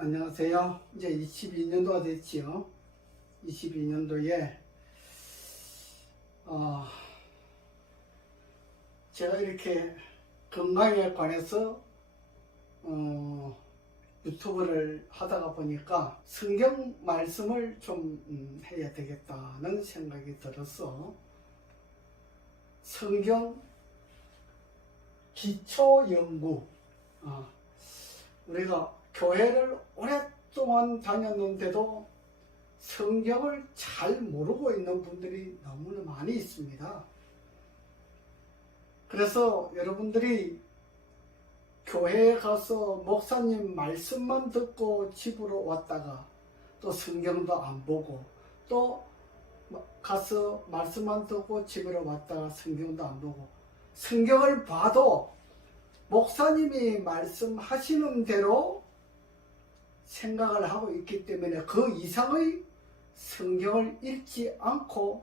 안녕하세요. 이제 22년도가 됐지요. 22년도에 제가 이렇게 건강에 관해서 유튜브를 하다가 보니까 성경 말씀을 좀 해야 되겠다는 생각이 들어서 성경 기초연구, 우리가 교회를 오랫동안 다녔는데도 성경을 잘 모르고 있는 분들이 너무나 많이 있습니다. 그래서 여러분들이 교회에 가서 목사님 말씀만 듣고 집으로 왔다가 또 성경도 안 보고 또 가서 말씀만 듣고 집으로 왔다가 성경도 안 보고 성경을 봐도 목사님이 말씀하시는 대로 생각을 하고 있기 때문에 그 이상의 성경을 읽지 않고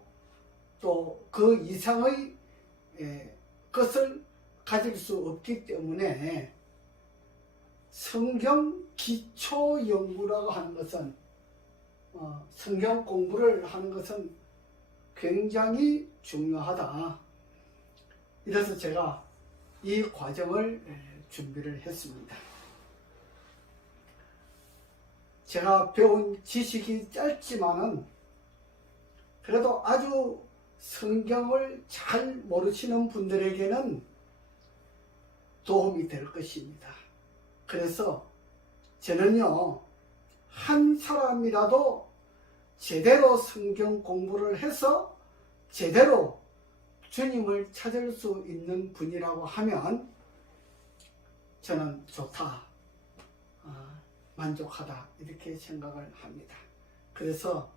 또 그 이상의 것을 가질 수 없기 때문에 성경 기초 연구라고 하는 것은 성경 공부를 하는 것은 굉장히 중요하다. 이래서 제가 이 과정을 준비를 했습니다. 제가 배운 지식이 짧지만은 그래도 아주 성경을 잘 모르시는 분들에게는 도움이 될 것입니다. 그래서 저는요, 한 사람이라도 제대로 성경 공부를 해서 제대로 주님을 찾을 수 있는 분이라고 하면 저는 좋다, 만족하다 이렇게 생각을 합니다. 그래서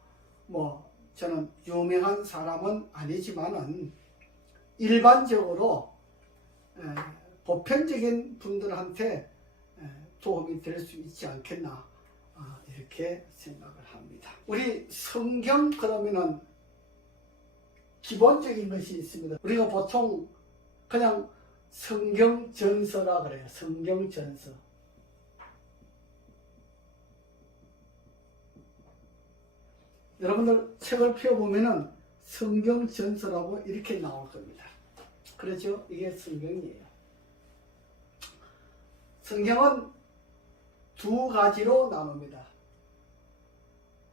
저는 유명한 사람은 아니지만은 일반적으로 보편적인 분들한테 도움이 될 수 있지 않겠나 이렇게 생각을 합니다. 우리 성경 그러면은 기본적인 것이 있습니다. 우리가 보통 그냥 성경전서라 그래요. 성경전서. 여러분들 책을 펴보면은 성경전서라고 이렇게 나올 겁니다. 그렇죠? 이게 성경이에요. 성경은 두 가지로 나눕니다.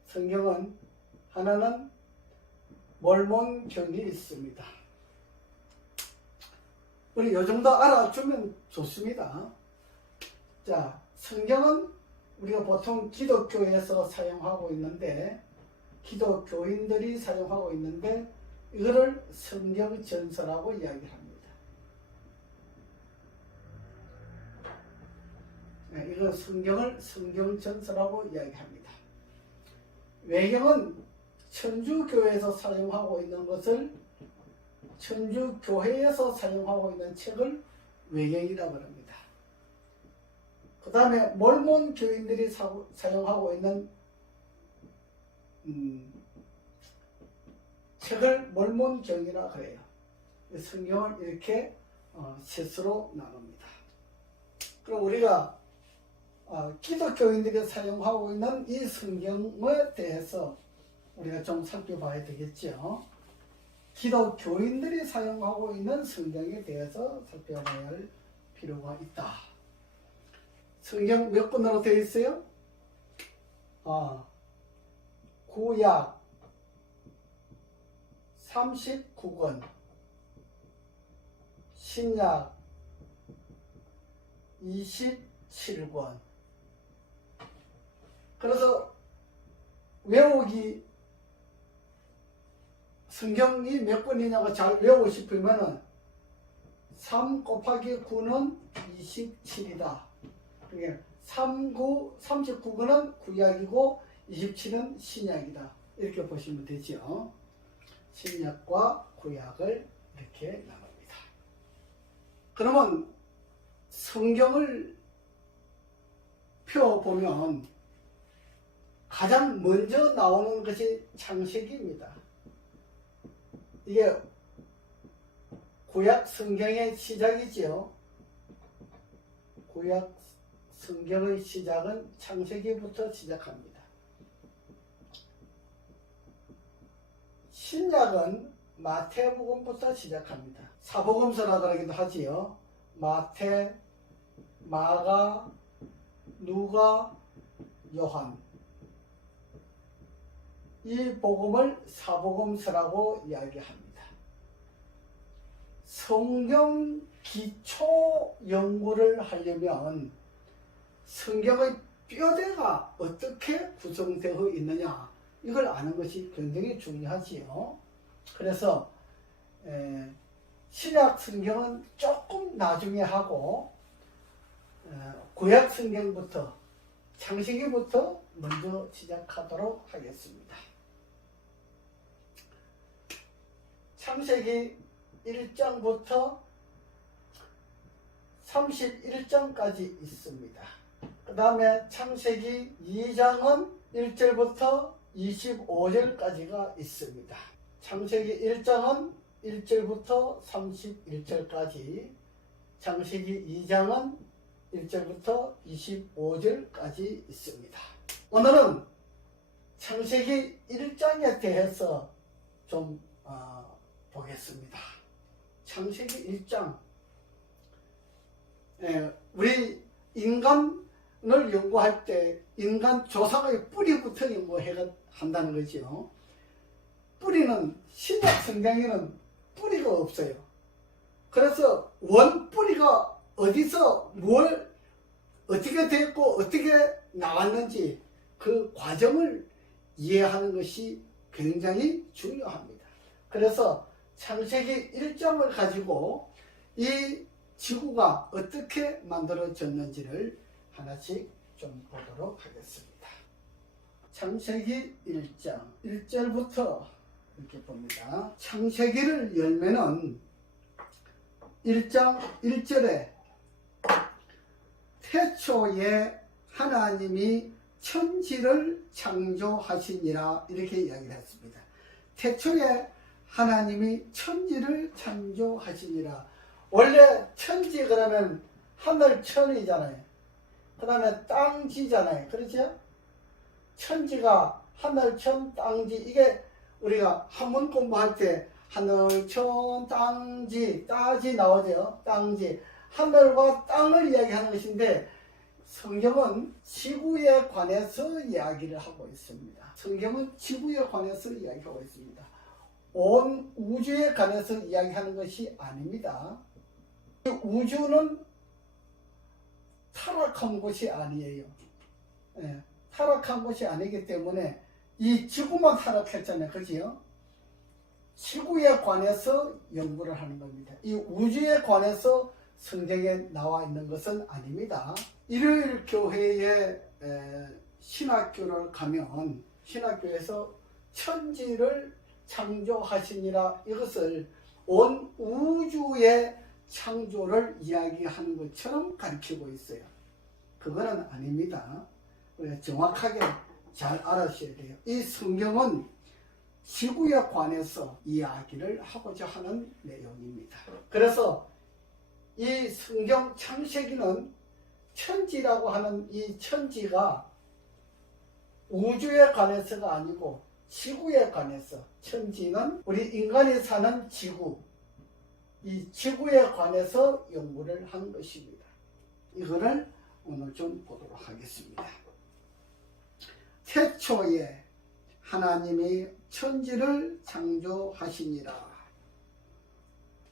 성경은 하나는 몰몬경이 있습니다. 우리 요 정도 알아주면 좋습니다. 자, 성경은 우리가 보통 기독교에서 사용하고 있는데 기독교인들이 사용하고 있는데 이거를 성경전서라고 이야기합니다. 이거 성경을 성경전서라고 이야기합니다. 외경은 천주교에서 사용하고 있는 것을 천주교회에서 사용하고 있는 책을 외경이라고 합니다. 그 다음에 몰몬 교인들이 사용하고 있는 책을 몰몬경이라 그래요. 성경을 이렇게 셋으로 나눕니다. 그럼 우리가 기독교인들이 사용하고 있는 이 성경에 대해서 우리가 좀 살펴봐야 되겠죠. 기독교인들이 사용하고 있는 성경에 대해서 살펴봐야 할 필요가 있다. 성경 몇 권으로 되어 있어요? 구약 39권, 신약 27권. 그래서 외우기 성경이 몇 권이냐고 잘 외우고 싶으면은 3 곱하기 9는 27이다. 그게 39권은 구약이고 27은 신약이다. 이렇게 보시면 되죠. 신약과 구약을 이렇게 나눕니다. 그러면 성경을 펴보면 가장 먼저 나오는 것이 창세기입니다. 이게 구약 성경의 시작이지요. 구약 성경의 시작은 창세기부터 시작합니다. 신약은 마태복음부터 시작합니다. 사복음서라고도 하지요. 마태, 마가, 누가, 요한. 이 복음을 사복음서라고 이야기합니다. 성경 기초 연구를 하려면 성경의 뼈대가 어떻게 구성되어 있느냐, 이걸 아는 것이 굉장히 중요하지요. 그래서 신약 성경은 조금 나중에 하고 구약 성경부터, 창세기부터 먼저 시작하도록 하겠습니다. 창세기 1장부터 31장까지 있습니다. 그 다음에 창세기 2장은 1절부터 25절까지가 있습니다. 창세기 1장은 1절부터 31절까지, 창세기 2장은 1절부터 25절까지 있습니다. 오늘은 창세기 1장에 대해서 좀 보겠습니다. 창세기 1장. 우리 인간을 연구할 때 인간 조상의 뿌리부터 연구한다는 거죠. 뿌리는 신약 성경에는 뿌리가 없어요. 그래서 원 뿌리가 어디서 뭘 어떻게 됐고 어떻게 나왔는지 그 과정을 이해하는 것이 굉장히 중요합니다. 그래서 창세기 1장을 가지고 이 지구가 어떻게 만들어졌는지를 하나씩 좀 보도록 하겠습니다. 창세기 1장 1절부터 이렇게 봅니다. 창세기를 열면은 1장 1절에 태초에 하나님이 천지를 창조하시니라, 이렇게 이야기를 했습니다. 태초에 하나님이 천지를 창조하시니라. 원래 천지 그러면 하늘천이잖아요. 그 다음에 땅지잖아요. 그렇죠? 천지가 하늘천, 땅지, 이게 우리가 한문 공부할 때 하늘천, 땅지, 따지 나오죠. 땅지. 하늘과 땅을 이야기하는 것인데 성경은 지구에 관해서 이야기를 하고 있습니다. 성경은 지구에 관해서 이야기하고 있습니다. 온 우주에 관해서 이야기하는 것이 아닙니다. 우주는 타락한 곳이 아니에요. 타락한 곳이 아니기 때문에 이 지구만 타락했잖아요. 그죠? 지구에 관해서 연구를 하는 겁니다. 이 우주에 관해서 성경에 나와 있는 것은 아닙니다. 일요일 교회에 신학교를 가면 신학교에서 천지를 창조하시니라, 이것을 온 우주의 창조를 이야기하는 것처럼 가르치고 있어요. 그거는 아닙니다. 정확하게 잘 알아셔야 돼요. 이 성경은 지구에 관해서 이야기를 하고자 하는 내용입니다. 그래서 이 성경 창세기는 천지라고 하는 이 천지가 우주에 관해서가 아니고 지구에 관해서, 천지는 우리 인간이 사는 지구, 이 지구에 관해서 연구를 한 것입니다. 이거를 오늘 좀 보도록 하겠습니다. 태초에 하나님이 천지를 창조하시니라.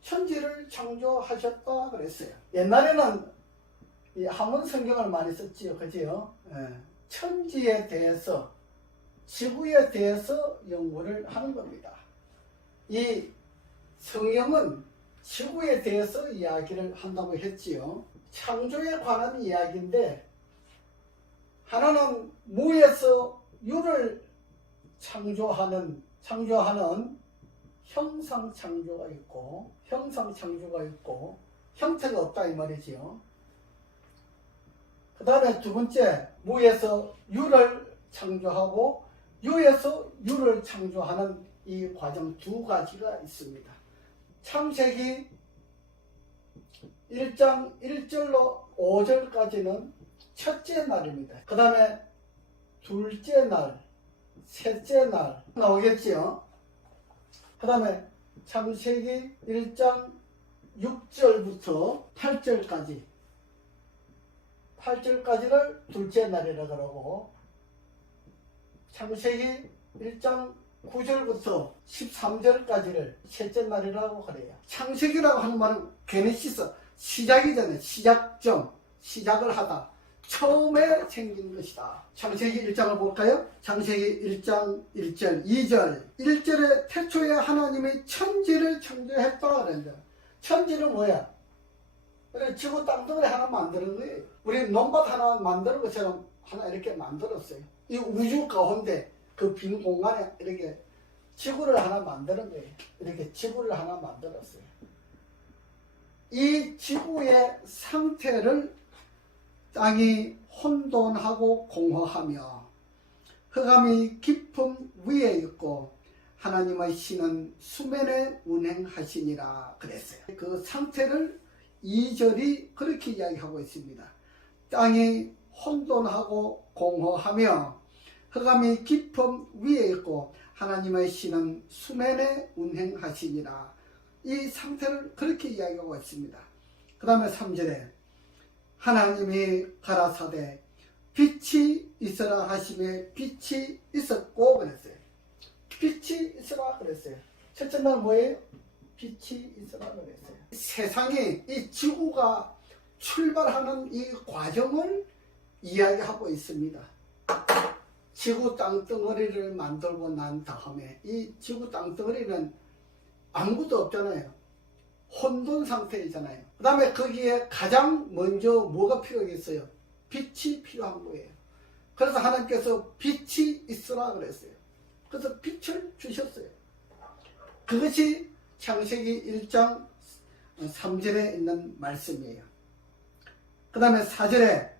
천지를 창조하셨다 그랬어요. 옛날에는 이 한문 성경을 많이 썼지요. 그지요? 천지에 대해서, 지구에 대해서 연구를 하는 겁니다. 이 성경은 지구에 대해서 이야기를 한다고 했지요. 창조에 관한 이야기인데, 하나는 무에서 유를 창조하는 형상 창조가 있고, 형태가 없다 이 말이지요. 그 다음에 두 번째, 무에서 유를 창조하고 유에서 유를 창조하는 이 과정 두 가지가 있습니다. 창세기 1장 1절로 5절까지는 첫째 날입니다. 그 다음에 둘째 날, 셋째 날 나오겠지요. 그 다음에 창세기 1장 6절부터 8절까지를 둘째 날이라 그러고, 창세기 1장 9절부터 13절까지를 셋째 날이라고 그래요. 창세기라고 하는 말은 게네시스, 시작이잖아요. 시작점, 시작을 하다, 처음에 생긴 것이다. 창세기 1장을 볼까요? 창세기 1장 1절, 2절. 1절에 태초에 하나님이 천지를 창조했다 그랬는데, 천지는 뭐야? 그래, 지구 땅덩어리 하나 만드는 거예요. 우리 논밭 하나 만드는 것처럼 하나 이렇게 만들었어요. 이 우주 가운데 그 빈 공간에 이렇게 지구를 하나 만드는 거예요. 이렇게 지구를 하나 만들었어요. 이 지구의 상태를 땅이 혼돈하고 공허하며 흑암이 깊음 위에 있고 하나님의 신은 수면에 운행하시니라 그랬어요. 그 상태를 2절이 그렇게 이야기하고 있습니다. 땅이 혼돈하고 공허하며 흑암이 깊음 위에 있고 하나님의 신은 수면에 운행하시니라. 이 상태를 그렇게 이야기하고 있습니다. 그 다음에 3절에 하나님이 가라사대 빛이 있으라 하시매 빛이 있었고 그랬어요. 빛이 있으라 그랬어요. 첫째 날 뭐예요? 빛이 있으라 그랬어요. 세상에 이 지구가 출발하는 이 과정을 이야기하고 있습니다. 지구 땅덩어리를 만들고 난 다음에 이 지구 땅덩어리는 아무것도 없잖아요. 혼돈 상태이잖아요. 그 다음에 거기에 가장 먼저 뭐가 필요하겠어요? 빛이 필요한 거예요. 그래서 하나님께서 빛이 있으라 그랬어요. 그래서 빛을 주셨어요. 그것이 창세기 1장 3절에 있는 말씀이에요. 그 다음에 4절에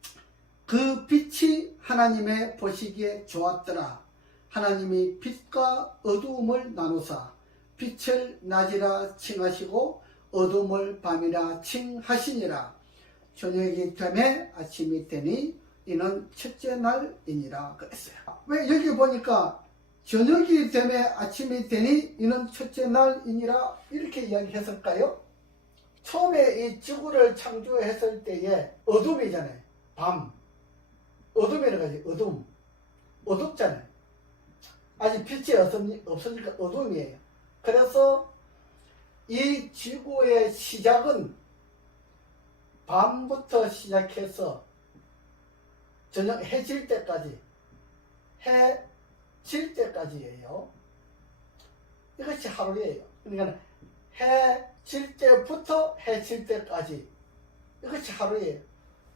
그 빛이 하나님의 보시기에 좋았더라. 하나님이 빛과 어두움을 나누사 빛을 낮이라 칭하시고 어둠을 밤이라 칭하시니라. 저녁이 되매 아침이 되니 이는 첫째 날이니라 그랬어요. 왜 여기 보니까 저녁이 되매 아침이 되니 이는 첫째 날이니라 이렇게 이야기했을까요? 처음에 이 지구를 창조했을 때에 어둠이잖아요. 밤. 어둠이라고 하지. 어둠. 어둡잖아요. 아직 빛이 없으니까 어둠이에요. 그래서 이 지구의 시작은 밤부터 시작해서 저녁 해 질 때까지, 해 질 때까지예요. 이것이 하루예요. 그러니까 해 질 때부터 해 질 때까지, 이것이 하루예요.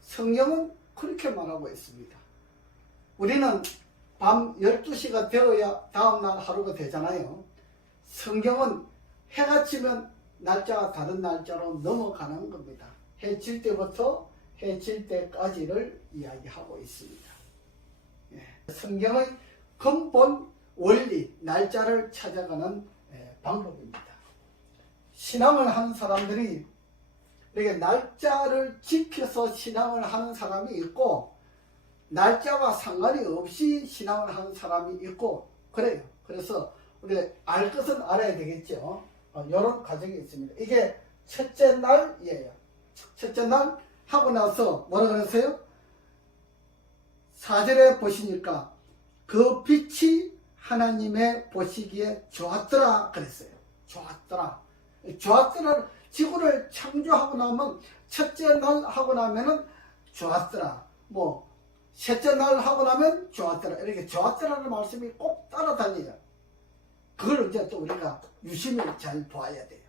성경은 그렇게 말하고 있습니다. 우리는 밤 12시가 되어야 다음날 하루가 되잖아요. 성경은 해가 지면 날짜가 다른 날짜로 넘어가는 겁니다. 해 질 때부터 해 질 때까지를 이야기하고 있습니다. 성경의 근본 원리, 날짜를 찾아가는 방법입니다. 신앙을 하는 사람들이 이렇게 날짜를 지켜서 신앙을 하는 사람이 있고, 날짜와 상관이 없이 신앙을 하는 사람이 있고 그래요. 그래서 우리가 알 것은 알아야 되겠죠. 이런 과정이 있습니다. 이게 첫째 날이에요. 첫째 날 하고 나서 뭐라 그랬어요? 4절에 보시니까 그 빛이 하나님의 보시기에 좋았더라 그랬어요. 좋았더라. 좋았더라. 지구를 창조하고 나면 첫째 날 하고 나면은 좋았더라. 뭐 셋째 날 하고 나면 좋았더라. 이렇게 좋았더라는 말씀이 꼭 따라다녀요. 그걸 이제 또 우리가 유심히 잘 봐야 돼요.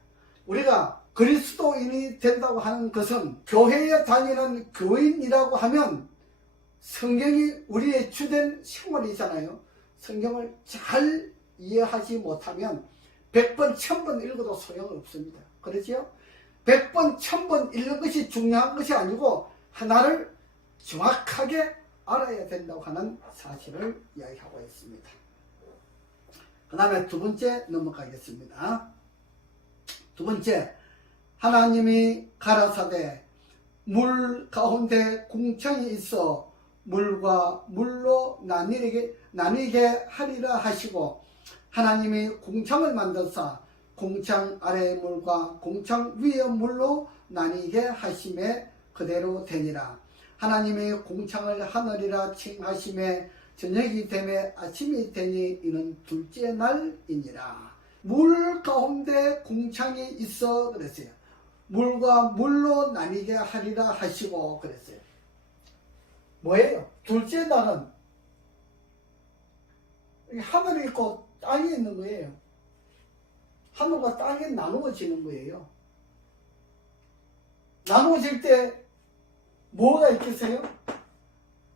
우리가 그리스도인이 된다고 하는 것은 교회에 다니는 교인이라고 하면 성경이 우리의 주된 생활이잖아요. 성경을 잘 이해하지 못하면 100번, 1000번 읽어도 소용없습니다. 그렇죠? 100번, 1000번 읽는 것이 중요한 것이 아니고 하나를 정확하게 알아야 된다고 하는 사실을 이야기하고 있습니다. 그 다음에 두 번째 넘어가겠습니다. 두 번째, 하나님이 가라사대 물 가운데 궁창이 있어 물과 물로 나뉘게 하리라 하시고 하나님이 궁창을 만들사 궁창 아래의 물과 궁창 위의 물로 나뉘게 하심에 그대로 되니라. 하나님이 궁창을 하늘이라 칭하심에 저녁이 되매 아침이 되니 이는 둘째 날이니라. 물 가운데 궁창이 있어 그랬어요. 물과 물로 나뉘게 하리라 하시고 그랬어요. 뭐예요? 둘째 날은 하늘이 있고 땅이 있는 거예요. 하늘과 땅이 나누어지는 거예요. 나누어질 때 뭐가 있겠어요?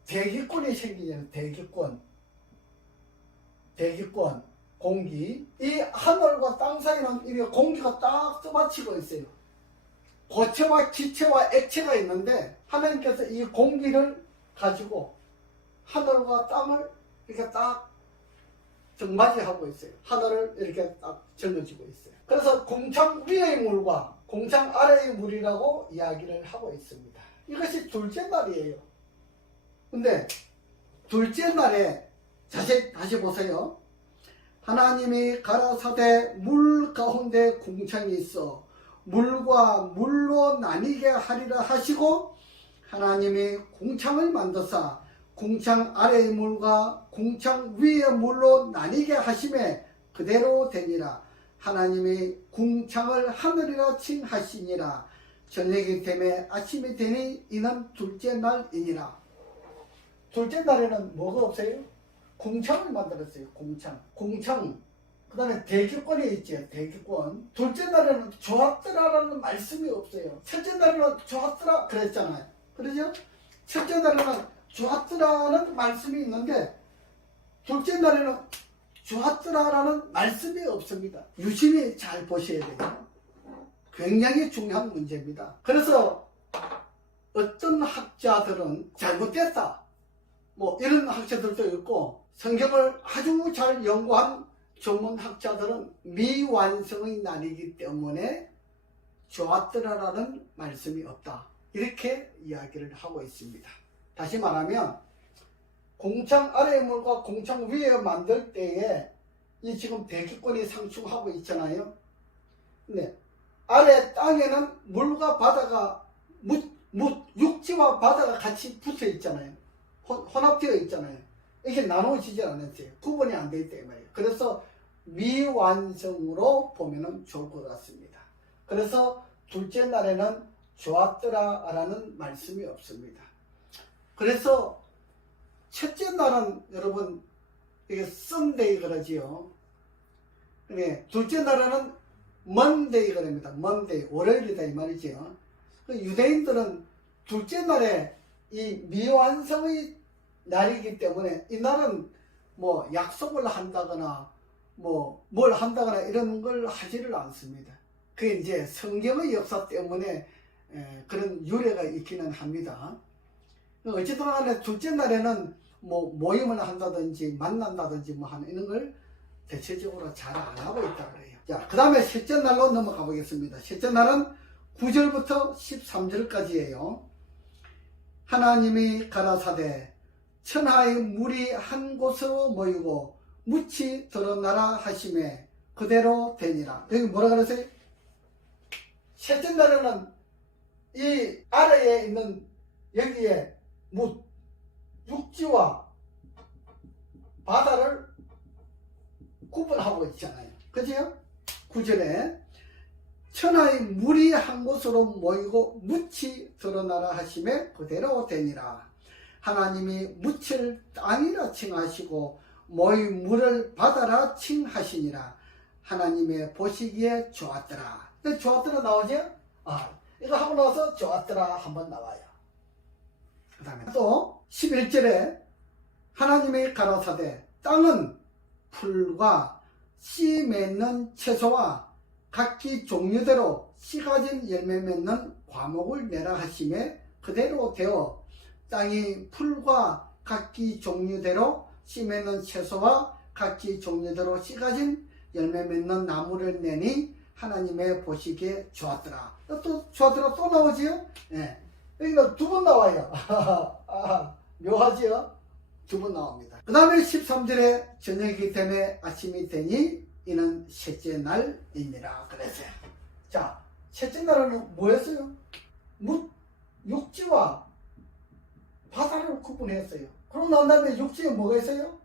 대기권이 생기잖아요. 대기권, 공기. 이 하늘과 땅 사이는 이렇게 공기가 딱 떠받치고 있어요. 고체와 기체와 액체가 있는데 하나님께서 이 공기를 가지고 하늘과 땅을 이렇게 딱 정맞이하고 있어요. 하늘을 이렇게 딱 정해지고 있어요. 그래서 궁창 위의 물과 궁창 아래의 물이라고 이야기를 하고 있습니다. 이것이 둘째 날이에요. 근데 둘째 날에 다시 보세요. 하나님이 가라사대 물 가운데 궁창이 있어 물과 물로 나뉘게 하리라 하시고 하나님이 궁창을 만드사 궁창 아래의 물과 궁창 위의 물로 나뉘게 하심에 그대로 되니라. 하나님이 궁창을 하늘이라 칭하시니라. 저녁이 되매 아침이 되니 이는 둘째 날이니라. 둘째 날에는 뭐가 없어요? 궁창을 만들었어요. 궁창. 그 다음에 대기권이 있죠. 대기권. 둘째 날에는 좋았더라라는 말씀이 없어요. 첫째 날에는 좋았더라 그랬잖아요. 그러죠? 첫째 날에는 좋았더라는 말씀이 있는데 둘째 날에는 좋았더라라는 말씀이 없습니다. 유심히 잘 보셔야 돼요. 굉장히 중요한 문제입니다. 그래서 어떤 학자들은 잘못됐다 뭐 이런 학자들도 있고 성경을 아주 잘 연구한 전문 학자들은 미완성의 날이기 때문에 좋았더라라는 말씀이 없다 이렇게 이야기를 하고 있습니다. 다시 말하면 공창 아래의 물과 공창 위에 만들 때에 이 지금 대기권이 상충하고 있잖아요. 근데 아래 땅에는 물과 바다가 육지와 바다가 같이 붙어 있잖아요. 혼합되어 있잖아요. 이게 나눠지지 않았어요. 구분이 안 되기 때문에. 그래서 미완성으로 보면 좋을 것 같습니다. 그래서 둘째 날에는 좋았더라라는 말씀이 없습니다. 그래서 첫째 날은 여러분 이게 썬데이 그러지요. 둘째 날에는 먼데이 그럽니다. 먼데이 월요일이다 이 말이죠. 유대인들은 둘째 날에 이 미완성의 날이기 때문에 이 날은 뭐 약속을 한다거나 뭐 뭘 한다거나 이런 걸 하지를 않습니다. 그게 이제 성경의 역사 때문에 그런 유래가 있기는 합니다. 어쨌든 간에 둘째 날에는 뭐 모임을 한다든지 만난다든지 뭐 하는 이런 걸 대체적으로 잘 안 하고 있다고 해요. 자, 그 다음에 셋째 날로 넘어가 보겠습니다. 셋째 날은 9절부터 13절까지예요. 하나님이 가라사대 천하의 물이 한 곳으로 모이고 묻이 드러나라 하심에 그대로 되니라. 여기 뭐라 그러세요? 셋째 날에는 이 아래에 있는 여기에 육지와 바다를 구분하고 있잖아요. 그죠? 9절에 천하의 물이 한 곳으로 모이고 묻이 드러나라 하심에 그대로 되니라. 하나님이 묻을 땅이라 칭하시고 모인 물을 바다라 칭하시니라. 하나님의 보시기에 좋았더라. 좋았더라 나오죠? 이거 하고 나서 좋았더라 한번 나와요. 그 다음에 또 11절에 하나님의 가라사대 땅은 풀과 씨 맺는 채소와 각기 종류대로 씨 가진 열매 맺는 과목을 내라 하심에 그대로 되어 땅이 풀과 각기 종류대로 씨 맺는 채소와 각기 종류대로 씨 가진 열매 맺는 나무를 내니 하나님의 보시기에 좋았더라. 또 좋았더라 또 나오지요? 네. 여기는 두 번 나와요. 묘하지요? 두 번 나옵니다. 그 다음에 13절에 저녁이기 때문에 아침이 되니 이는 셋째 날이니라 그랬어요. 자, 셋째 날은 뭐였어요? 육지와 바다를 구분했어요. 그럼 난 다음에 육지에 뭐가 있어요?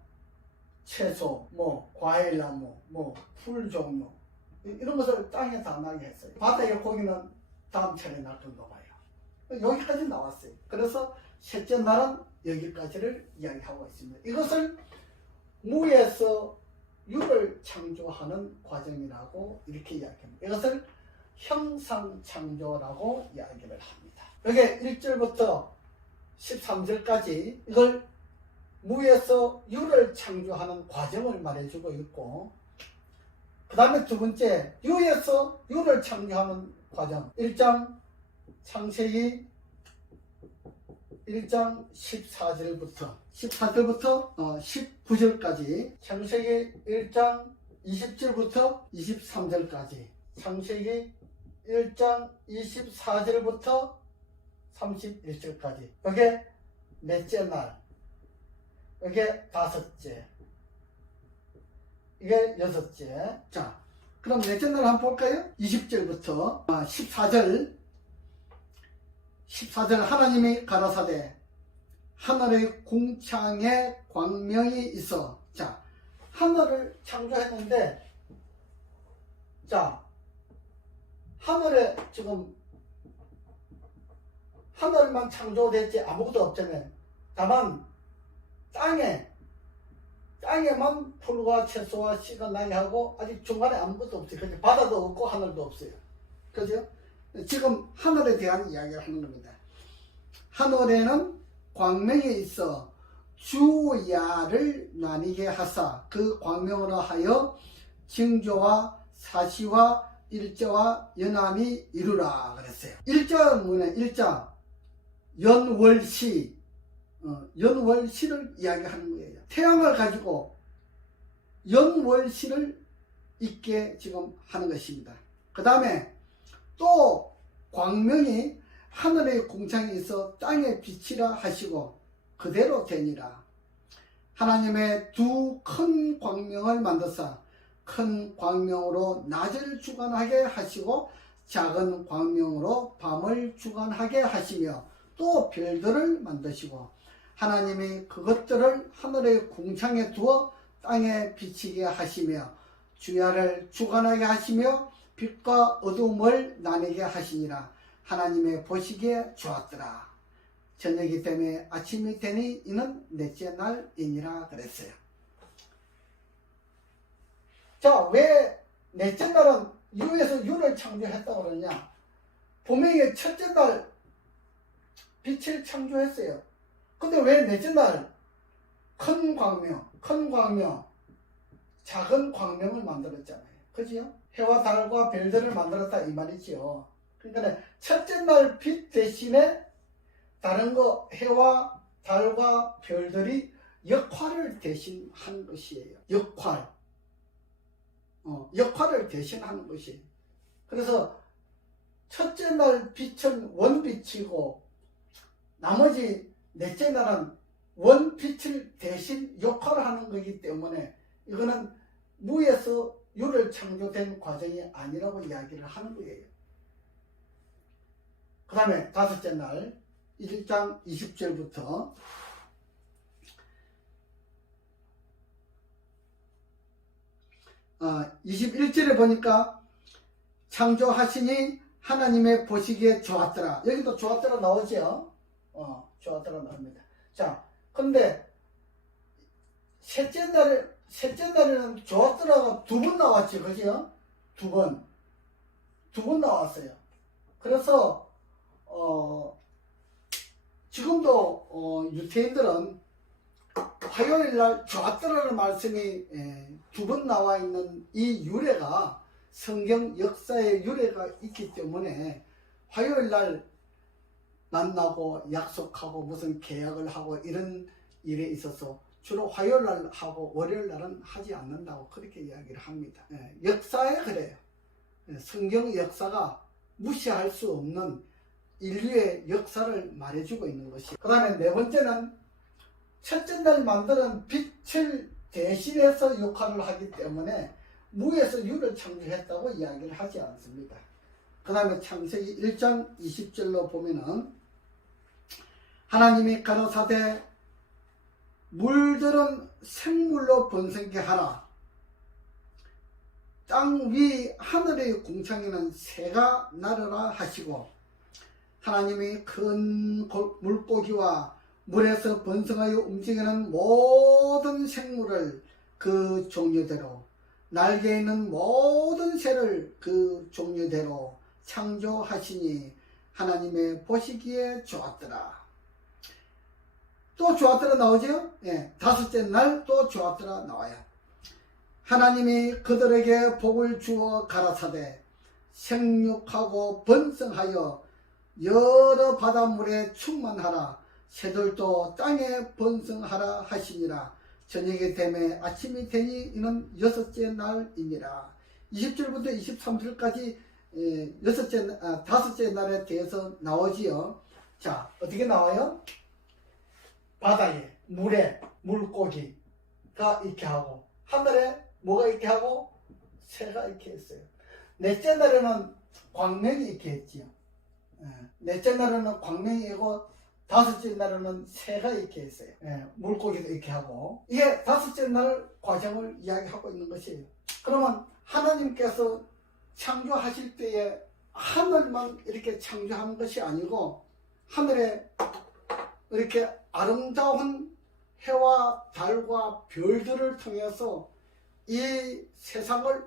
채소, 과일나무, 풀 종류 이런 것을 땅에 다 나게 했어요. 바다의 고기는 다음 차례 놔둔가 봐요. 여기까지 나왔어요. 그래서 셋째 날은 여기까지를 이야기하고 있습니다. 이것을 무에서 유를 창조하는 과정이라고 이렇게 이야기합니다. 이것을 형상창조라고 이야기를 합니다. 여기 1절부터 13절까지 이걸 무에서 유를 창조하는 과정을 말해주고 있고, 그 다음에 두 번째 유에서 유를 창조하는 과정 1장 창세기 1장 14절부터 19절까지, 창세기 1장 20절부터 23절까지, 창세기 1장 24절부터 31절까지. 이게 넷째 날, 이게 다섯째, 이게 여섯째. 자, 그럼 넷째 날 한번 볼까요? 20절부터 14절 하나님이 가라사대 하늘의 궁창에 광명이 있어. 자, 하늘을 창조했는데, 자, 하늘에 지금 하늘만 창조됐지 아무것도 없잖아요. 다만 땅에만 풀과 채소와 씨가 나게 하고 아직 중간에 아무것도 없어요. 그죠? 바다도 없고 하늘도 없어요. 그죠? 지금 하늘에 대한 이야기를 하는 겁니다. 하늘에는 광명이 있어 주야를 나뉘게 하사 그 광명으로 하여 징조와 사시와 일자와 연암이 이루라 그랬어요. 일자는 뭐냐? 일자 연월시, 연월시를 이야기하는 거예요. 태양을 가지고 연월시를 있게 지금 하는 것입니다. 그 다음에 또 광명이 하늘의 궁창이 있어 땅에 빛이라 하시고 그대로 되니라. 하나님의 두 큰 광명을 만드사 큰 광명으로 낮을 주관하게 하시고 작은 광명으로 밤을 주관하게 하시며 또 별들을 만드시고 하나님이 그것들을 하늘의 궁창에 두어 땅에 비치게 하시며 주야를 주관하게 하시며 빛과 어둠을 나뉘게 하시니라. 하나님의 보시기에 좋았더라. 저녁이 때문에 아침이 되니 이는 넷째 날이니라 그랬어요. 자, 왜 넷째 날은 유에서 유를 창조했다고 그러냐? 분명히 첫째 날 빛을 창조했어요. 근데 왜 넷째 날 큰 광명, 작은 광명을 만들었잖아요. 그죠? 해와 달과 별들을 만들었다 이 말이지요. 그러니까 첫째 날 빛 대신에 다른 거 해와 달과 별들이 역할을 대신한 것이에요. 역할을 대신하는 것이에요. 그래서 첫째 날 빛은 원빛이고 나머지 넷째 날은 원빛을 대신 역할을 하는 거기 때문에 이거는 무에서 유를 창조된 과정이 아니라고 이야기를 하는 거예요. 그 다음에 다섯째 날 1장 20절부터 21절에 보니까 창조하시니 하나님의 보시기에 좋았더라. 여기도 좋았더라 나오죠. 좋았더라 나옵니다. 자, 근데 셋째 날에는 좋았더라가 두 번 나왔지, 그죠? 두 번 나왔어요. 그래서 지금도 유태인들은 화요일날 좋았더라는 말씀이 두 번 나와 있는 이 유래가 성경 역사의 유래가 있기 때문에 화요일날 만나고 약속하고 무슨 계약을 하고 이런 일에 있어서 주로 화요일날 하고 월요일날은 하지 않는다고 그렇게 이야기를 합니다. 역사에 그래요. 성경 역사가 무시할 수 없는 인류의 역사를 말해주고 있는 것이. 그 다음에 네 번째는 첫째 날 만드는 빛을 대신해서 역할을 하기 때문에 무에서 유를 창조했다고 이야기를 하지 않습니다. 그 다음에 창세기 1장 20절로 보면은 하나님이 가라사대 물들은 생물로 번성케 하라. 땅 위 하늘의 궁창에는 새가 날으라 하시고 하나님이 큰 물고기와 물에서 번성하여 움직이는 모든 생물을 그 종류대로 날개 있는 모든 새를 그 종류대로 창조하시니 하나님의 보시기에 좋았더라. 또 좋았더라 나오죠? 예, 다섯째 날 또 좋았더라 나와요. 하나님이 그들에게 복을 주어 가라사대 생육하고 번성하여 여러 바닷물에 충만하라. 새들도 땅에 번성하라 하시니라. 저녁이 되매 아침이 되니 이는 여섯째 날이니라. 20절부터 23절까지 다섯째 날에 대해서 나오지요. 자, 어떻게 나와요? 바다에, 물에, 물고기가 있게 하고, 하늘에 뭐가 있게 하고, 새가 있게 했어요. 넷째 날에는 광명이 있게 했지요. 넷째 날에는 광명이고, 다섯째 날에는 새가 있게 했어요. 물고기도 있게 하고. 이게 다섯째 날 과정을 이야기하고 있는 것이에요. 그러면 하나님께서 창조하실 때에 하늘만 이렇게 창조한 것이 아니고, 하늘에 이렇게 아름다운 해와 달과 별들을 통해서 이 세상을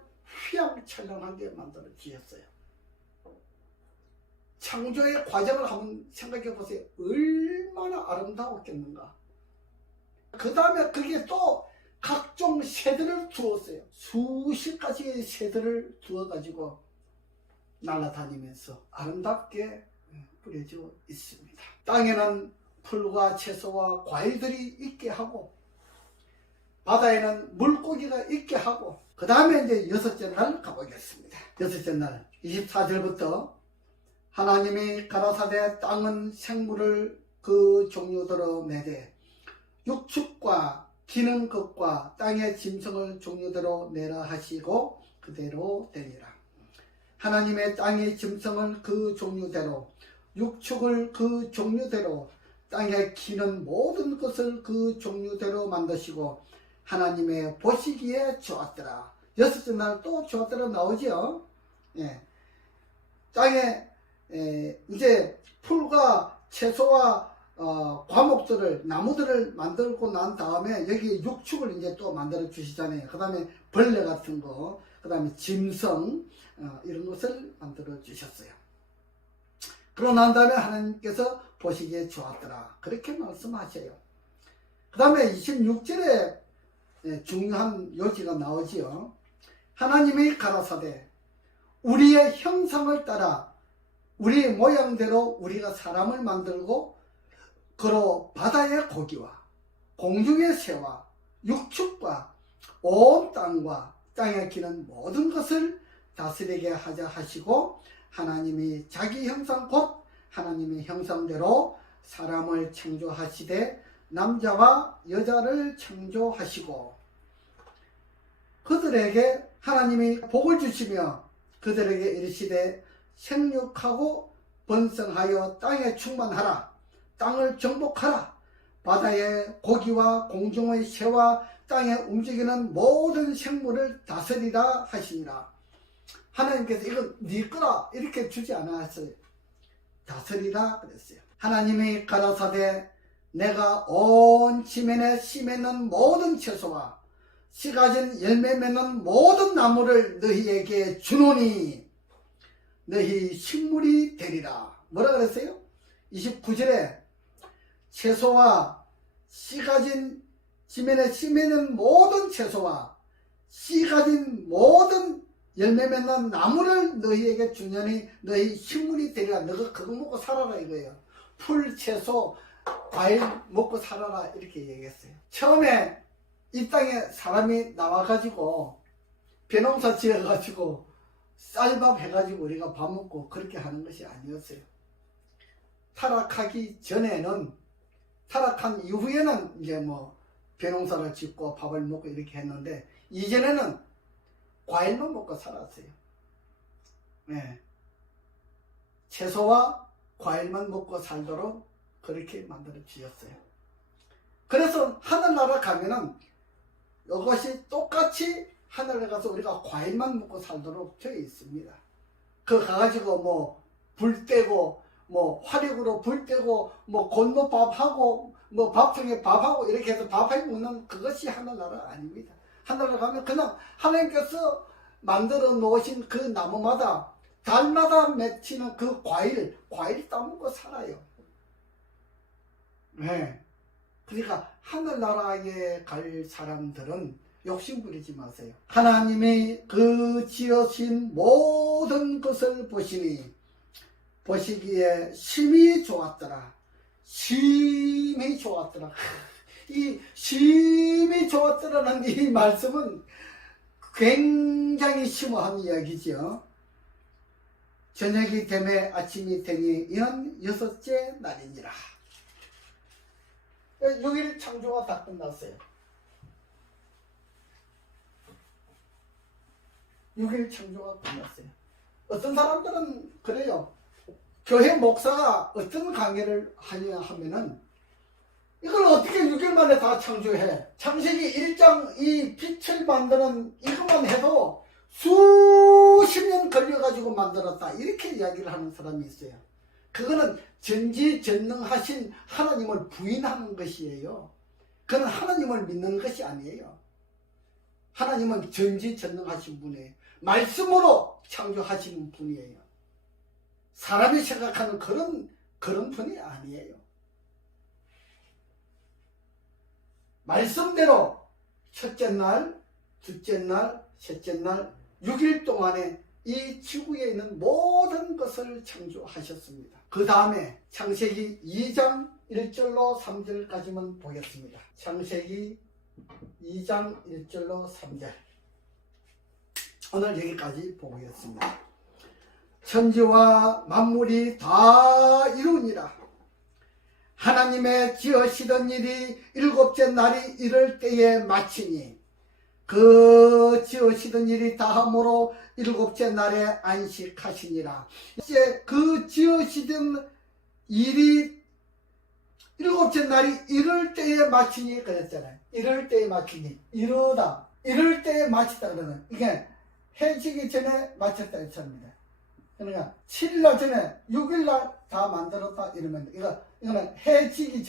휘황찬란하게 만들어 주셨어요. 창조의 과정을 한번 생각해 보세요. 얼마나 아름다웠겠는가. 그 다음에 거기에 또 각종 새들을 두었어요. 수십 가지의 새들을 두어가지고 날아다니면서 아름답게 뿌려져 있습니다. 땅에는 풀과 채소와 과일들이 있게 하고 바다에는 물고기가 있게 하고 그 다음에 이제 여섯째 날 가보겠습니다. 여섯째 날 24절부터 하나님이 가라사대 땅은 생물을 그 종류대로 내되 육축과 기는 것과 땅의 짐승을 종류대로 내라 하시고 그대로 되니라. 하나님의 땅의 짐승을 그 종류대로 육축을 그 종류대로 땅에 기는 모든 것을 그 종류대로 만드시고 하나님의 보시기에 좋았더라. 여섯째 날 또 좋았더라 나오죠. 예. 땅에 이제 풀과 채소와 과목들을 나무들을 만들고 난 다음에 여기 육축을 이제 또 만들어 주시잖아요. 그 다음에 벌레 같은 거, 그 다음에 짐승 이런 것을 만들어 주셨어요. 그러고 난 다음에 하나님께서 보시기에 좋았더라. 그렇게 말씀하셔요. 그 다음에 26절에 중요한 요지가 나오지요. 하나님이 가라사대 우리의 형상을 따라 우리 모양대로 우리가 사람을 만들고 그로 바다의 고기와 공중의 새와 육축과 온 땅과 땅에 기는 모든 것을 다스리게 하자 하시고 하나님이 자기 형상 곧 하나님의 형상대로 사람을 창조하시되 남자와 여자를 창조하시고 그들에게 하나님이 복을 주시며 그들에게 이르시되 생육하고 번성하여 땅에 충만하라. 땅을 정복하라. 바다의 고기와 공중의 새와 땅에 움직이는 모든 생물을 다스리라 하시니라. 하나님께서 이건 네 거라 이렇게 주지 않았어요. 다스리라 그랬어요. 하나님이 가라사대 내가 온 지면에 씨 맺는 모든 채소와 씨 가진 열매 맺는 모든 나무를 너희에게 주노니 너희 식물이 되리라. 뭐라 그랬어요? 29절에 채소와 씨 가진 지면에 씨 맺는 모든 채소와 씨 가진 모든 열매 맺는 나무를 너희에게 주냐니 너희 식물이 되리라. 너가 그거 먹고 살아라 이거예요. 풀, 채소, 과일 먹고 살아라 이렇게 얘기했어요. 처음에 이 땅에 사람이 나와가지고 벼농사 지어가지고 쌀밥 해가지고 우리가 밥 먹고 그렇게 하는 것이 아니었어요. 타락하기 전에는, 타락한 이후에는 이제 뭐 벼농사를 짓고 밥을 먹고 이렇게 했는데, 이전에는 과일만 먹고 살았어요. 네. 채소와 과일만 먹고 살도록 그렇게 만들어 주셨어요. 그래서 하늘나라 가면은 이것이 똑같이 하늘에 가서 우리가 과일만 먹고 살도록 되어 있습니다. 그 가가지고 뭐 불 떼고 뭐 화력으로 불 떼고 뭐 건노밥하고 뭐 밥통에 밥하고 이렇게 해서 밥해 먹는 그것이 하늘나라 아닙니다. 하늘나라 가면 그냥 하나님께서 만들어 놓으신 그 나무마다 달마다 맺히는 그 과일 따먹고 살아요. 네. 그러니까 하늘나라에 갈 사람들은 욕심 부리지 마세요. 하나님이 그 지으신 모든 것을 보시기에 심히 좋았더라. 심히 좋았더라. 이 심히 좋았더라는 이 말씀은 굉장히 심오한 이야기죠. 저녁이 되매 아침이 되니 이는 6째 날이니라. 6일 창조가 다 끝났어요. 6일 창조가 끝났어요. 어떤 사람들은 그래요. 교회 목사가 어떤 강의를 하냐 하면은 이걸 어떻게 6일 만에 다 창조해? 창세기 1장 이 빛을 만드는 이것만 해도 수십 년 걸려가지고 만들었다. 이렇게 이야기를 하는 사람이 있어요. 그거는 전지전능하신 하나님을 부인하는 것이에요. 그건 하나님을 믿는 것이 아니에요. 하나님은 전지전능하신 분이에요. 말씀으로 창조하시는 분이에요. 사람이 생각하는 그런 분이 아니에요. 말씀대로 첫째 날, 둘째 날, 셋째 날 6일 동안에 이 지구에 있는 모든 것을 창조하셨습니다. 그 다음에 창세기 2장 1절로 3절까지만 보겠습니다. 창세기 2장 1절로 3절 오늘 여기까지 보겠습니다. 천지와 만물이 다 이루니라. 하나님의 지으시던 일이 7째 날이 이를 때에 마치니 그 지으시던 일이 다함으로 7째 날에 안식하시니라. 이제 그 지으시던 일이 7째 날이 이를 때에 마치니 그랬잖아요. 이를 때에 마치니 이르다. 이를 때에 마치다 그러면 이게 해지기 전에 마쳤다 했습니다. 그러니까 7일 전에 6일날 다 만들었다 이러면 이거는 해지기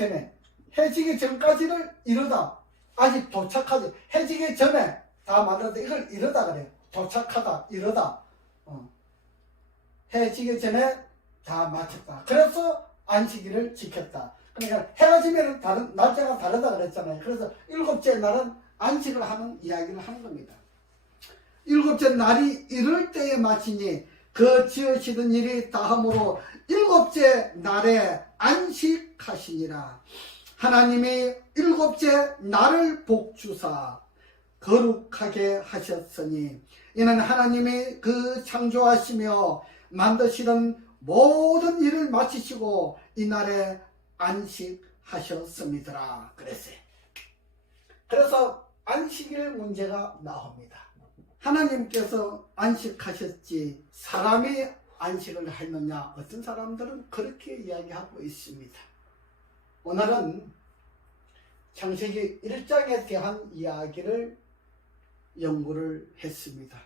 전까지를 이르다. 아직 도착하지. 해지기 전에 다 만들었다. 이걸 이르다 그래요. 도착하다, 이르다. 해지기 전에 다 마쳤다. 그래서 안식일을 지켰다. 그러니까 해가 지면 다른 날짜가 다르다 그랬잖아요. 그래서 7째 날은 안식을 하는 이야기를 하는 겁니다. 7째 날이 이를 때에 마치니 그 지으시던 일이 다함으로 7째 날에 안식하시니라. 하나님이 7째 날을 복주사 거룩하게 하셨으니 이는 하나님이 그 창조하시며 만드시던 모든 일을 마치시고 이날에 안식하셨습니다. 그랬어요. 그래서 안식일 문제가 나옵니다. 하나님께서 안식하셨지 사람이 안식을 했느냐? 어떤 사람들은 그렇게 이야기하고 있습니다. 오늘은 창세기 1장에 대한 이야기를 연구를 했습니다.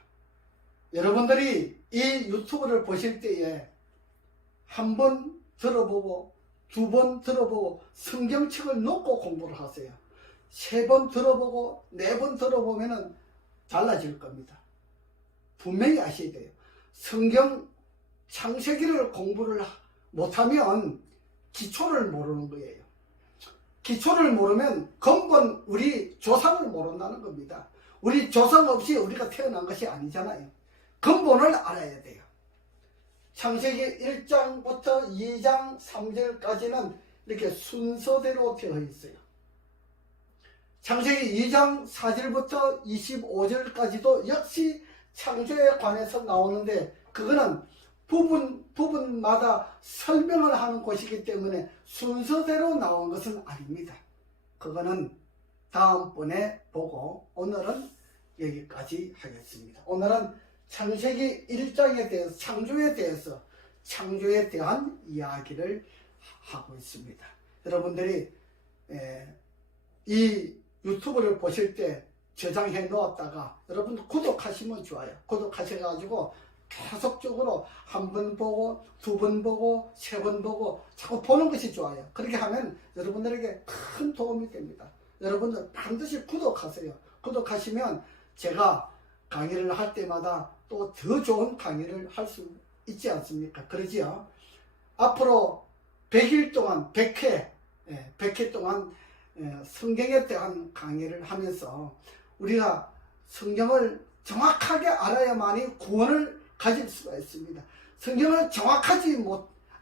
여러분들이 이 유튜브를 보실 때에 한 번 들어보고 두 번 들어보고 성경책을 놓고 공부를 하세요. 3번 들어보고 4번 들어보면은 달라질 겁니다. 분명히 아셔야 돼요. 성경 창세기를 공부를 못하면 기초를 모르는 거예요. 기초를 모르면 근본 우리 조상을 모른다는 겁니다. 우리 조상 없이 우리가 태어난 것이 아니잖아요. 근본을 알아야 돼요. 창세기 1장부터 2장 3절까지는 이렇게 순서대로 되어 있어요. 창세기 2장 4절부터 25절까지도 역시 창조에 관해서 나오는데 그거는 부분마다 설명을 하는 곳이기 때문에 순서대로 나온 것은 아닙니다. 그거는 다음번에 보고 오늘은 여기까지 하겠습니다. 오늘은 창세기 1장에 대해서 창조에 대한 이야기를 하고 있습니다. 여러분들이 이 유튜브를 보실 때 저장해 놓았다가 여러분 구독하시면 좋아요. 구독하셔가지고 계속적으로 한 번 보고 두 번 보고 세 번 보고 자꾸 보는 것이 좋아요. 그렇게 하면 여러분들에게 큰 도움이 됩니다. 여러분들 반드시 구독하세요. 구독하시면 제가 강의를 할 때마다 또 더 좋은 강의를 할 수 있지 않습니까? 그러지요? 앞으로 100일 동안 100회 동안 성경에 대한 강의를 하면서 우리가 성경을 정확하게 알아야만이 구원을 가질 수가 있습니다. 성경을 정확하지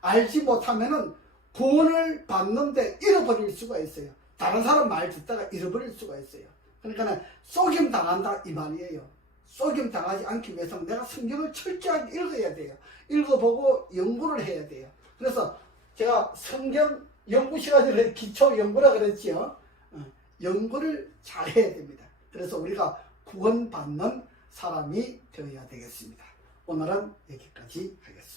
알지 못하면은 구원을 받는데 잃어버릴 수가 있어요. 다른 사람 말 듣다가 잃어버릴 수가 있어요. 그러니까 속임 당한다 이 말이에요. 속임 당하지 않기 위해서는 내가 성경을 철저하게 읽어야 돼요. 읽어보고 연구를 해야 돼요. 그래서 제가 성경 연구 시간을 기초 연구라 그랬지요. 연구를 잘 해야 됩니다. 그래서 우리가 구원받는 사람이 되어야 되겠습니다. 오늘은 여기까지 하겠습니다.